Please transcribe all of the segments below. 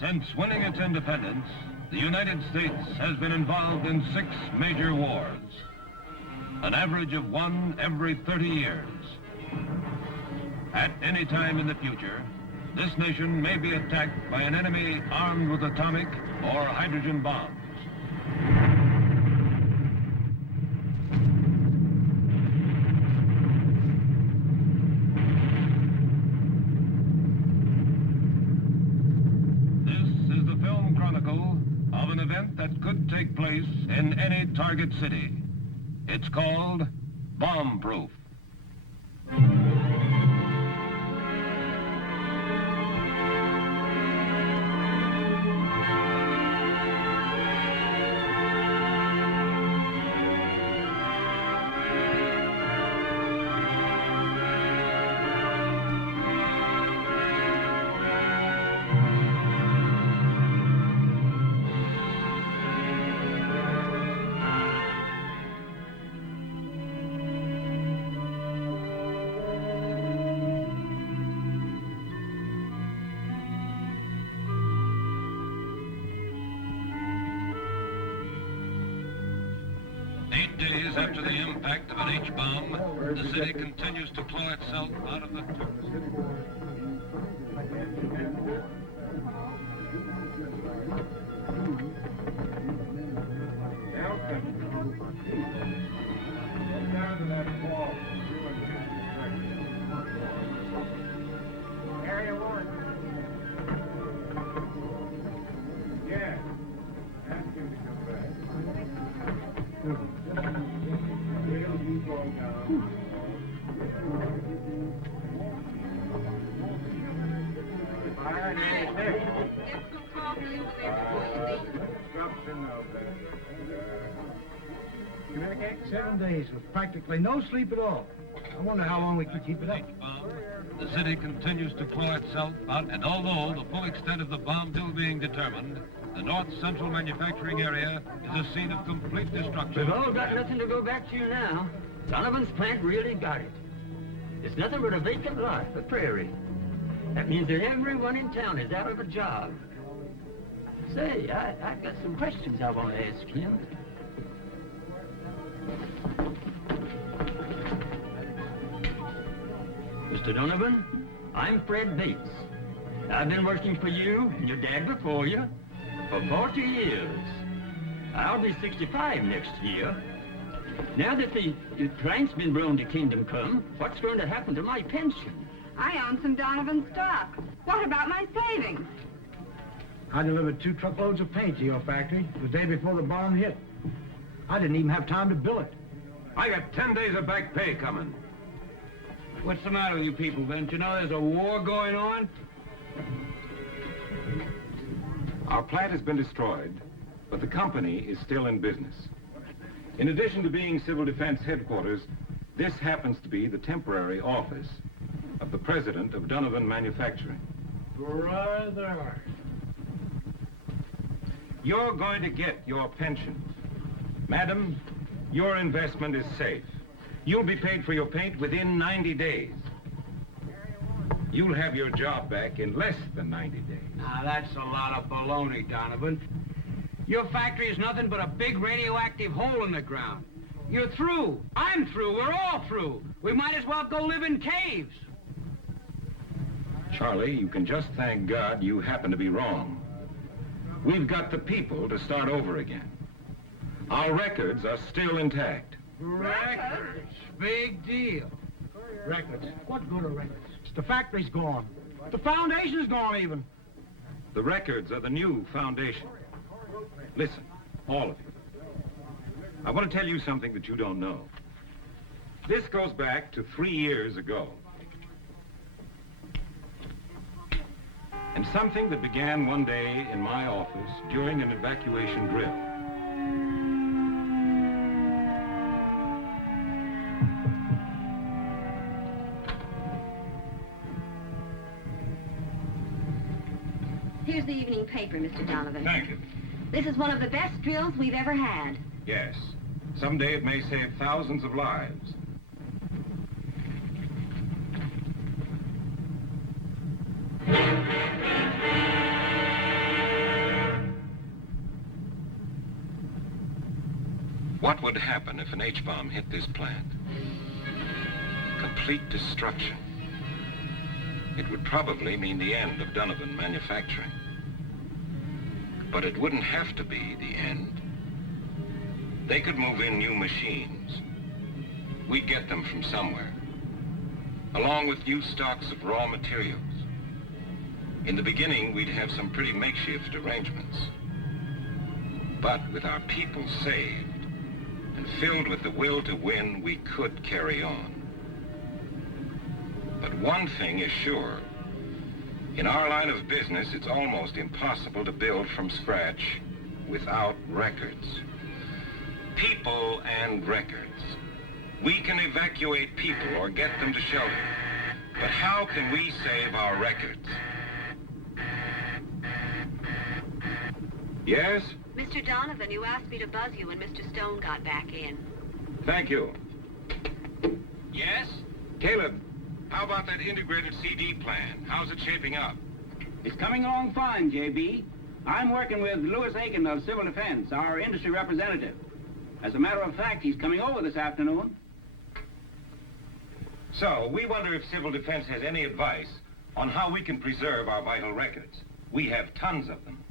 Since winning its independence, the United States has been involved in 6 major wars, an average of one every 30 years. At any time in the future, this nation may be attacked by an enemy armed with atomic or hydrogen bombs. This is the film chronicle of an event that could take place in any target city. It's called Bombproof. Days after the impact of an H-bomb, the city continues to claw itself out of the... Area 1. Yeah. Ask him to come back. Communicate? 7 days with practically no sleep at all. I wonder how long we can keep it up. The city continues to claw itself out, and although the full extent of the bomb still being determined, the North Central manufacturing area is a scene of complete destruction. We've all got nothing to go back to now. Donovan's plant really got it. It's nothing but a vacant lot, a prairie. That means that everyone in town is out of a job. Say, I've got some questions I want to ask him. Mr. Donovan, I'm Fred Bates. I've been working for you and your dad before you for 40 years. I'll be 65 next year. Now that the plant's been blown to kingdom come, what's going to happen to my pension? I own some Donovan stock. What about my savings? I delivered 2 truckloads of paint to your factory the day before the bomb hit. I didn't even have time to bill it. I got 10 days of back pay coming. What's the matter with you people, Ben? You know there's a war going on? Our plant has been destroyed, but the company is still in business. In addition to being Civil Defense headquarters, this happens to be the temporary office of the president of Donovan Manufacturing. Brother. You're going to get your pension. Madam, your investment is safe. You'll be paid for your paint within 90 days. You'll have your job back in less than 90 days. Now, that's a lot of baloney, Donovan. Your factory is nothing but a big radioactive hole in the ground. You're through. I'm through. We're all through. We might as well go live in caves. Charlie, you can just thank God you happen to be wrong. We've got the people to start over again. Our records are still intact. Records? Big deal. Records? What good are records? The factory's gone. The foundation's gone even. The records are the new foundation. Listen, all of you. I want to tell you something that you don't know. This goes back to 3 years ago. And something that began one day in my office during an evacuation drill. Here's the evening paper, Mr. Donovan. Thank you. This is one of the best drills we've ever had. Yes. Someday it may save thousands of lives. What would happen if an H-bomb hit this plant? Complete destruction. It would probably mean the end of Donovan Manufacturing. But it wouldn't have to be the end. They could move in new machines. We'd get them from somewhere, along with new stocks of raw materials. In the beginning, we'd have some pretty makeshift arrangements. But with our people saved and filled with the will to win, we could carry on. But one thing is sure. In our line of business, it's almost impossible to build from scratch without records. People and records. We can evacuate people or get them to shelter. But how can we save our records? Yes? Mr. Donovan, you asked me to buzz you when Mr. Stone got back in. Thank you. Yes? Caleb, how about that integrated CD plan? How's it shaping up? It's coming along fine, J.B. I'm working with Louis Aiken of Civil Defense, our industry representative. As a matter of fact, he's coming over this afternoon. So, we wonder if Civil Defense has any advice on how we can preserve our vital records. We have tons of them.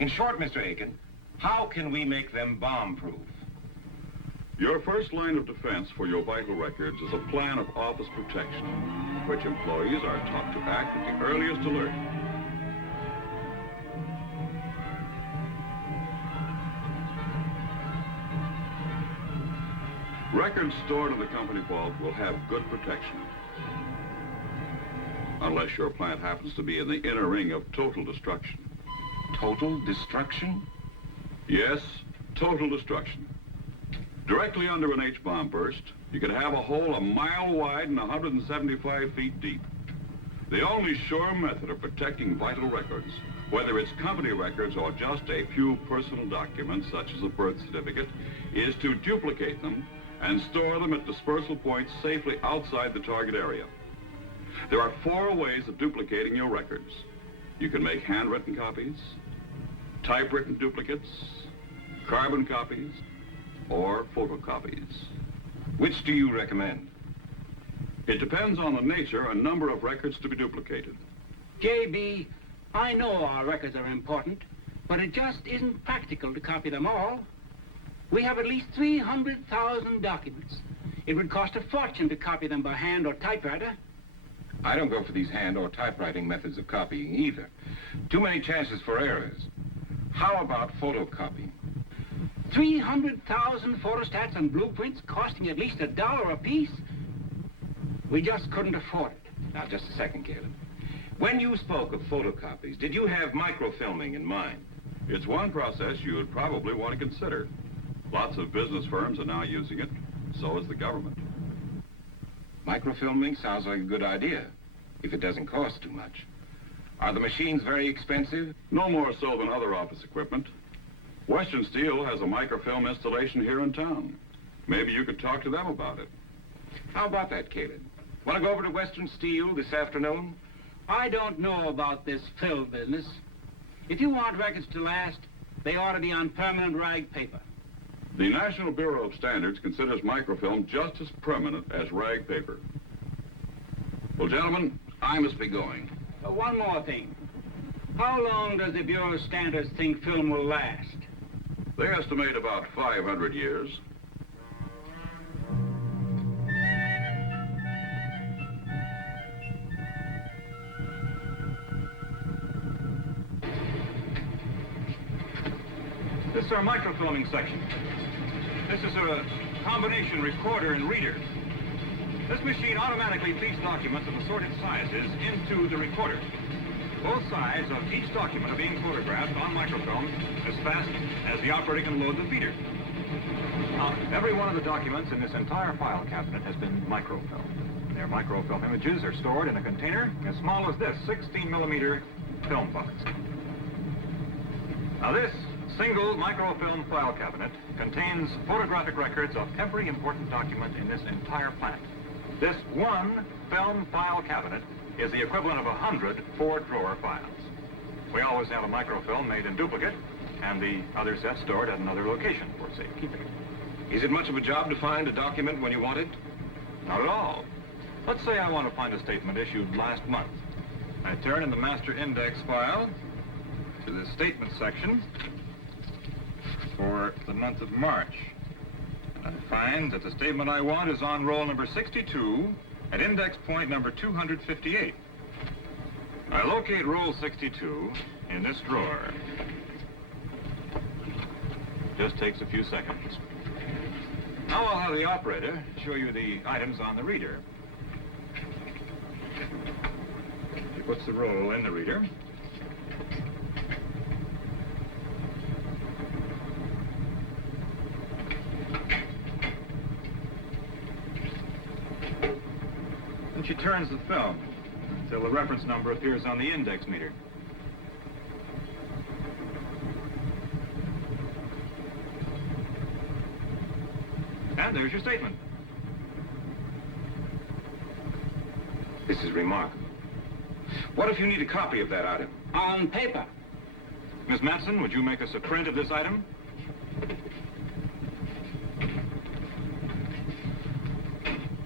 In short, Mr. Aiken, how can we make them bomb-proof? Your first line of defense for your vital records is a plan of office protection, in which employees are taught to act at the earliest alert. Records stored in the company vault will have good protection. Unless your plant happens to be in the inner ring of total destruction. Total destruction? Yes, total destruction. Directly under an H-bomb burst, you could have a hole a mile wide and 175 feet deep. The only sure method of protecting vital records, whether it's company records or just a few personal documents, such as a birth certificate, is to duplicate them and store them at dispersal points safely outside the target area. There are 4 ways of duplicating your records. You can make handwritten copies, typewritten duplicates, carbon copies, or photocopies. Which do you recommend? It depends on the nature and number of records to be duplicated. J.B., I know our records are important, but it just isn't practical to copy them all. We have at least 300,000 documents. It would cost a fortune to copy them by hand or typewriter. I don't go for these hand or typewriting methods of copying either. Too many chances for errors. How about photocopying? 300,000 photostats and blueprints costing at least $1 apiece? We just couldn't afford it. Now, just a second, Caleb. When you spoke of photocopies, did you have microfilming in mind? It's one process you would probably want to consider. Lots of business firms are now using it. So is the government. Microfilming sounds like a good idea, if it doesn't cost too much. Are the machines very expensive? No more so than other office equipment. Western Steel has a microfilm installation here in town. Maybe you could talk to them about it. How about that, Caleb? Want to go over to Western Steel this afternoon? I don't know about this fill business. If you want records to last, they ought to be on permanent rag paper. The National Bureau of Standards considers microfilm just as permanent as rag paper. Well, gentlemen, I must be going. One more thing. How long does the Bureau of Standards think film will last? They estimate about 500 years. This is our microfilming section. This is a combination recorder and reader. This machine automatically feeds documents of assorted sizes into the recorder. Both sides of each document are being photographed on microfilm as fast as the operator can load the feeder. Now, every one of the documents in this entire file cabinet has been microfilmed. Their microfilm images are stored in a container as small as this 16-millimeter film box. Now, this single microfilm file cabinet contains photographic records of every important document in this entire plant. This one film file cabinet is the equivalent of 100 four-drawer files. We always have a microfilm made in duplicate and the other set stored at another location for safekeeping. Is it much of a job to find a document when you want it? Not at all. Let's say I want to find a statement issued last month. I turn in the master index file to the statement section for the month of March. And I find that the statement I want is on roll number 62 at index point number 258. I locate roll 62 in this drawer. Just takes a few seconds. Now I'll have the operator show you the items on the reader. He puts the roll in the reader. Then she turns the film until the reference number appears on the index meter. And there's your statement. This is remarkable. What if you need a copy of that item? On paper. Miss Matson, would you make us a print of this item?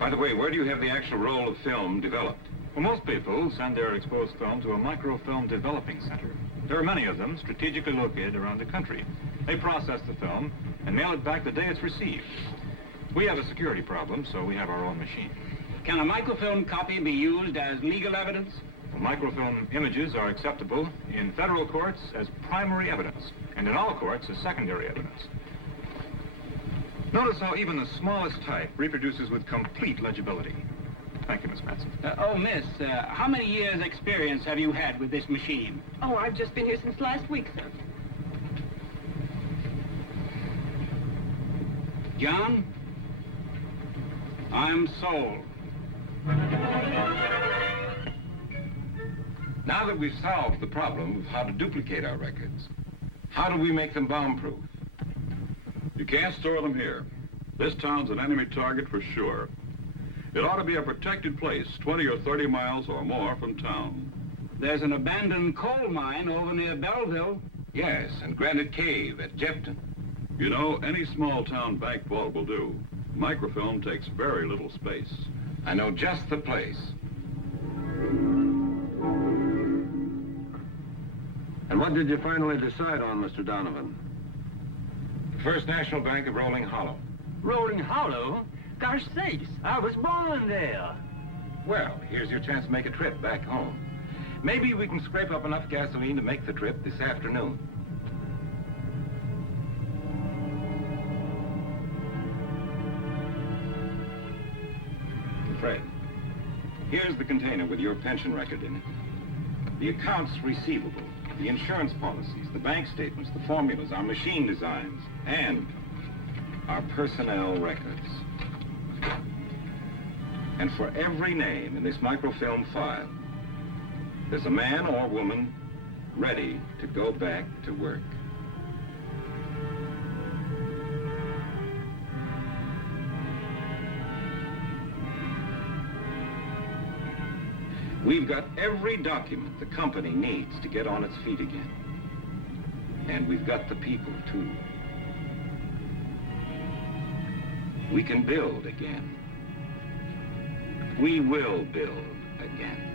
By the way, where do you have the actual roll of film developed? Well, most people send their exposed film to a microfilm developing center. There are many of them strategically located around the country. They process the film and mail it back the day it's received. We have a security problem, so we have our own machine. Can a microfilm copy be used as legal evidence? Well, microfilm images are acceptable in federal courts as primary evidence, and in all courts as secondary evidence. Notice how even the smallest type reproduces with complete legibility. Thank you, Miss Matson. Miss, how many years' experience have you had with this machine? Oh, I've just been here since last week, sir. John, I'm sold. Now that we've solved the problem of how to duplicate our records, how do we make them bomb-proof? You can't store them here. This town's an enemy target for sure. It ought to be a protected place, 20 or 30 miles or more from town. There's an abandoned coal mine over near Belleville. Yes, and Granite Cave at Jepton. You know, any small town bank vault will do. Microfilm takes very little space. I know just the place. And what did you finally decide on, Mr. Donovan? The First National Bank of Rolling Hollow. Rolling Hollow? Gosh sakes, I was born there. Well, here's your chance to make a trip back home. Maybe we can scrape up enough gasoline to make the trip this afternoon. Fred, here's the container with your pension record in it. The accounts receivable, the insurance policies, the bank statements, the formulas, our machine designs, and our personnel records. And for every name in this microfilm file, there's a man or woman ready to go back to work. We've got every document the company needs to get on its feet again. And we've got the people, too. We can build again. We will build again.